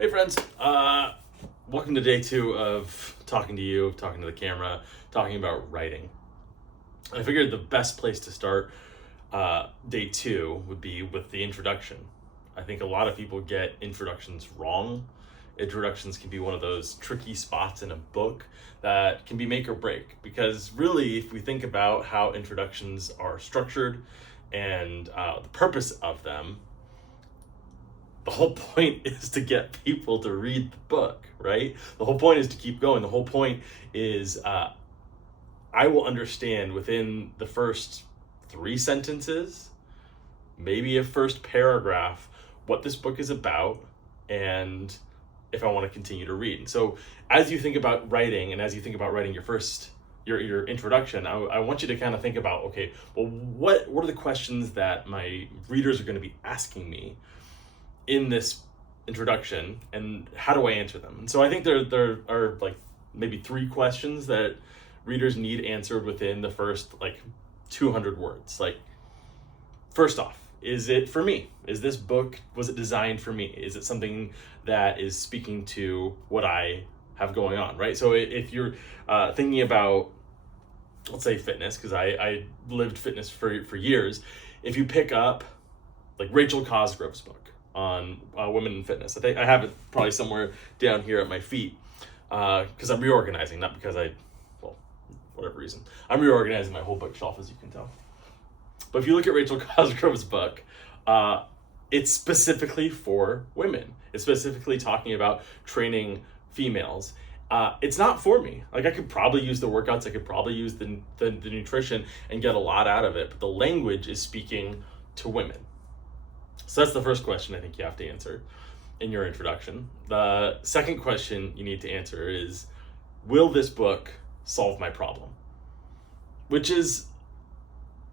Hey friends, welcome to day 2 of talking to you, talking to the camera, talking about writing. And I figured the best place to start day 2 would be with the introduction. I think a lot of people get introductions wrong. Introductions can be one of those tricky spots in a book that can be make or break, because really, if we think about how introductions are structured and the purpose of them, the whole point is to get people to read the book, right? The whole point is to keep going. The whole point is I will understand within the first 3 sentences, maybe a first paragraph, what this book is about and if I want to continue to read. And so as you think about writing and as you think about writing your introduction, I want you to kind of think about, okay, well, what are the questions that my readers are going to be asking me in this introduction, and how do I answer them? And so I think there are like maybe 3 questions that readers need answered within the first 200 words. Like, first off, is it for me? Was it designed for me? Is it something that is speaking to what I have going on, right? So if you're thinking about, let's say, fitness, because I lived fitness for years, if you pick up like Rachel Cosgrove's book on women in fitness. I think I have it probably somewhere down here at my feet because I'm reorganizing, not because whatever reason. I'm reorganizing my whole bookshelf, as you can tell. But if you look at Rachel Cosgrove's book, it's specifically for women. It's specifically talking about training females. It's not for me. Like, I could probably use the workouts, I could probably use the nutrition and get a lot out of it, but the language is speaking to women. So that's the first question I think you have to answer in your introduction. The second question you need to answer is, will this book solve my problem? Which is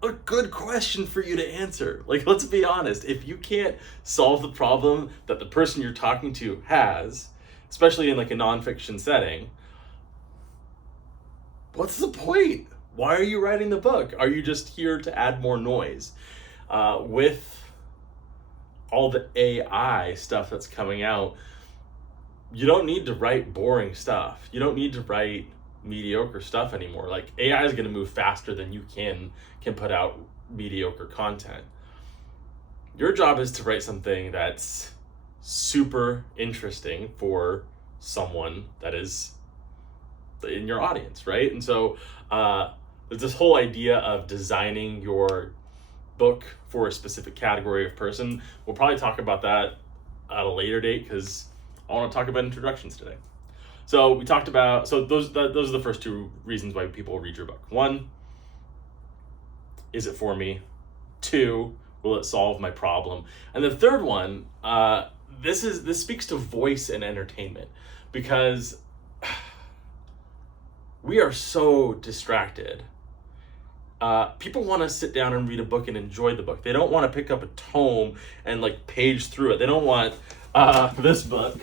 a good question for you to answer. Like, let's be honest. If you can't solve the problem that the person you're talking to has, especially in like a nonfiction setting, what's the point? Why are you writing the book? Are you just here to add more noise? With all the AI stuff that's coming out, you don't need to write boring stuff. You don't need to write mediocre stuff anymore. Like, AI is going to move faster than you can put out mediocre content. Your job is to write something that's super interesting for someone that is in your audience, right? And so there's this whole idea of designing your book for a specific category of person. We'll probably talk about that at a later date because I want to talk about introductions today. So we talked about, those are the first 2 reasons why people read your book. 1, is it for me? 2, will it solve my problem? And the third one, this speaks to voice and entertainment, because we are so distracted. People want to sit down and read a book and enjoy the book. They don't want to pick up a tome and page through it. They don't want this book.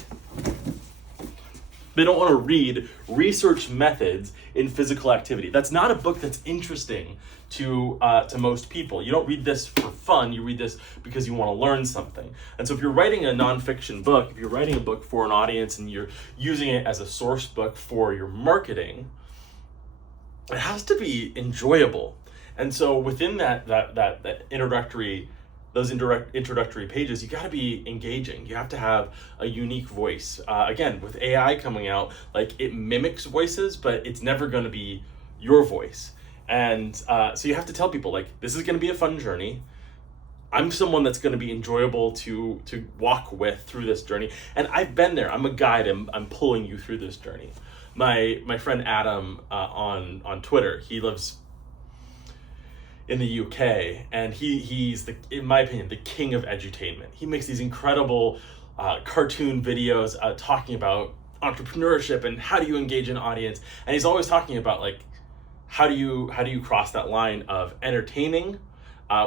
They don't want to read research methods in physical activity. That's not a book that's interesting to most people. You don't read this for fun. You read this because you want to learn something. And so if you're writing a nonfiction book, if you're writing a book for an audience and you're using it as a source book for your marketing, it has to be enjoyable. And so within that introductory pages, you got to be engaging. You have to have a unique voice. Again, with AI coming out, it mimics voices, but it's never going to be your voice. And so you have to tell people, this is going to be a fun journey. I'm someone that's going to be enjoyable to walk with through this journey. And I've been there. I'm a guide. I'm pulling you through this journey. My friend Adam on Twitter, he lives in the UK, and he's in my opinion, the king of edutainment. He makes these incredible cartoon videos talking about entrepreneurship and how do you engage an audience. And he's always talking about how do you cross that line of entertaining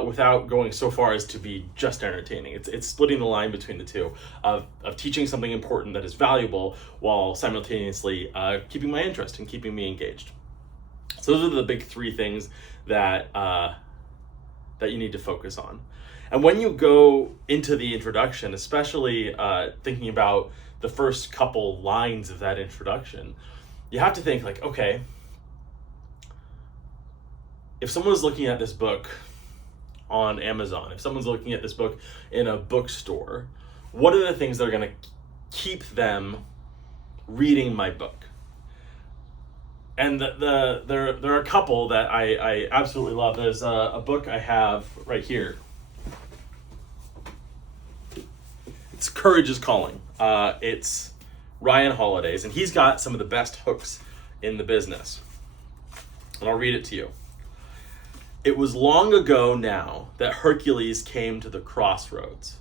without going so far as to be just entertaining. It's splitting the line between the two of teaching something important that is valuable while simultaneously keeping my interest and keeping me engaged. So those are the big 3 things that you need to focus on. And when you go into the introduction, especially thinking about the first couple lines of that introduction, you have to think like, okay, if someone's looking at this book on Amazon, if someone's looking at this book in a bookstore, what are the things that are going to keep them reading my book? And there are a couple that I absolutely love. There's a book I have right here. It's Courage is Calling. It's Ryan Holiday's, and he's got some of the best hooks in the business. And I'll read it to you. It was long ago now that Hercules came to the crossroads.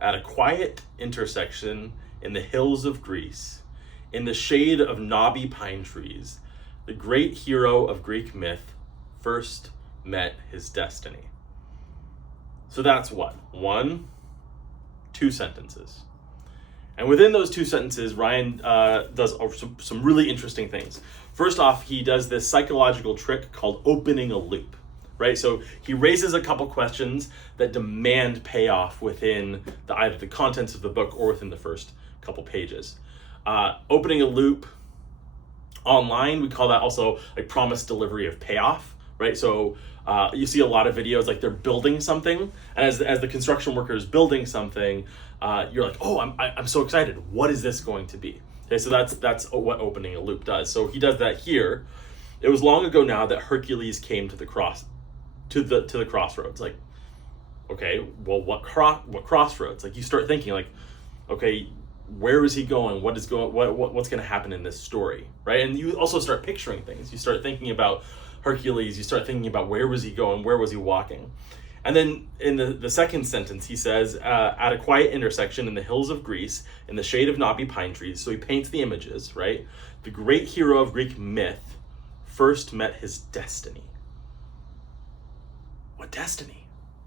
At a quiet intersection in the hills of Greece, in the shade of knobby pine trees, the great hero of Greek myth first met his destiny. So that's what? 1, 2 sentences. And within those 2 sentences, Ryan does some really interesting things. First off, he does this psychological trick called opening a loop, right? So he raises a couple questions that demand payoff within either the contents of the book or within the first couple pages. Opening a loop online, we call that also like promise delivery of payoff, right? So you see a lot of videos like they're building something, and as the construction worker is building something, you're like, oh, I'm so excited. What is this going to be? Okay, so that's what opening a loop does. So he does that here. It was long ago now that Hercules came to the crossroads. Like, okay, well, what crossroads? Like, you start thinking like, okay, where is he going? What's going to happen in this story, right? And you also start picturing things. You start thinking about Hercules. You start thinking about where was he going? Where was he walking? And then in the second sentence, he says, at a quiet intersection in the hills of Greece, in the shade of knobby pine trees. So he paints the images, right? The great hero of Greek myth first met his destiny. What destiny?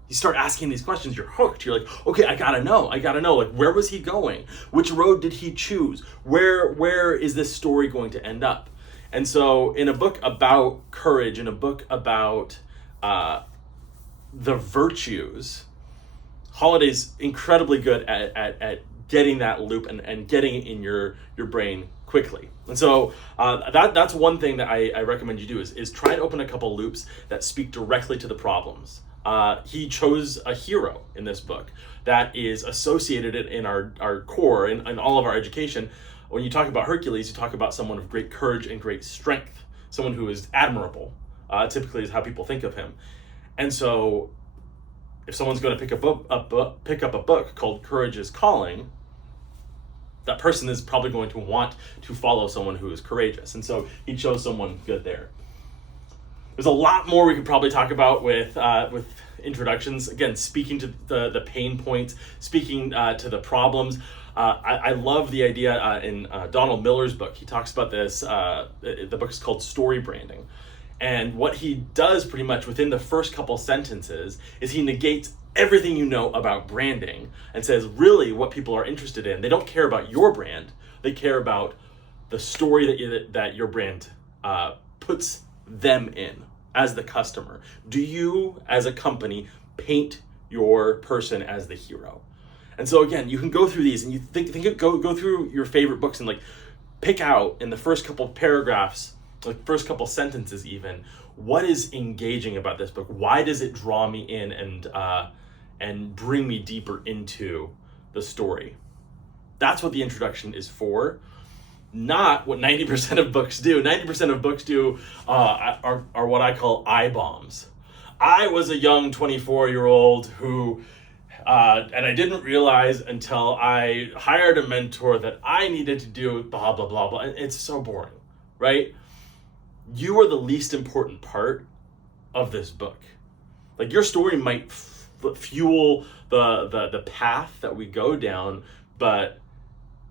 You start asking these questions, you're hooked. You're like, okay, I gotta know. Like, where was he going? Which road did he choose? Where is this story going to end up? And so in a book about courage, in a book about the virtues, Holiday's incredibly good at getting that loop and getting it in your brain quickly. And so that's one thing that I recommend you do is try and open a couple loops that speak directly to the problems. He chose a hero in this book that is associated in our core, in all of our education. When you talk about Hercules, you talk about someone of great courage and great strength, someone who is admirable, typically is how people think of him. And so if someone's going to pick up a book called Courage is Calling, that person is probably going to want to follow someone who is courageous. And so he chose someone good there. There's a lot more we could probably talk about with introductions. Again, speaking to the pain points, speaking to the problems. I love the idea in Donald Miller's book. He talks about this. The book is called Story Branding. And what he does pretty much within the first couple sentences is he negates everything you know about branding and says really what people are interested in. They don't care about your brand. They care about the story that your brand puts them in as the customer. Do you, as a company, paint your person as the hero? And so again, you can go through these and you go through your favorite books and like pick out in the first couple of paragraphs, like first couple sentences even, what is engaging about this book? Why does it draw me in and bring me deeper into the story? That's what the introduction is for. Not what 90% of books do. 90% of books do are what I call eye bombs. I was a young 24-year-old who, and I didn't realize until I hired a mentor that I needed to do blah, blah, blah, blah. It's so boring, right? You are the least important part of this book. Like, your story might fuel the path that we go down, but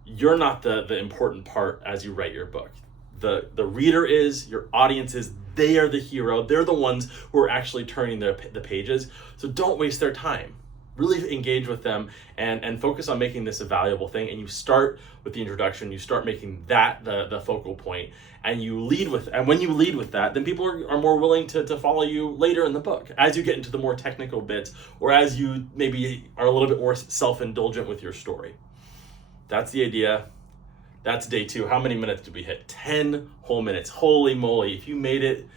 you're not the important part as you write your book. The reader is, your audience is, they are the hero. They're the ones who are actually turning the pages. So don't waste their time. really engage with them and focus on making this a valuable thing. And you start with the introduction, you start making that the focal point, and you lead with, and when you lead with that, then people are more willing to follow you later in the book as you get into the more technical bits, or as you maybe are a little bit more self-indulgent with your story. That's the idea. That's day 2. How many minutes did we hit? 10 whole minutes. Holy moly. If you made it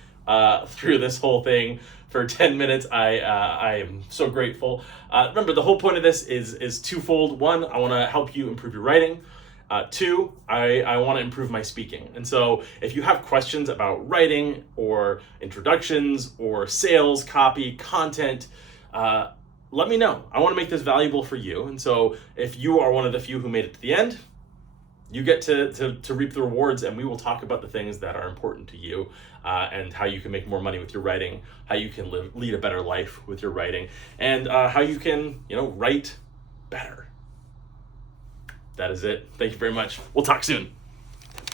through this whole thing for 10 minutes, I am so grateful. Remember, the whole point of this is twofold. 1, I want to help you improve your writing. 2, I want to improve my speaking. And so if you have questions about writing or introductions or sales, copy, content, let me know. I want to make this valuable for you. And so if you are one of the few who made it to the end, you get to reap the rewards, and we will talk about the things that are important to you, and how you can make more money with your writing, how you can lead a better life with your writing, and how you can, write better. That is it. Thank you very much. We'll talk soon.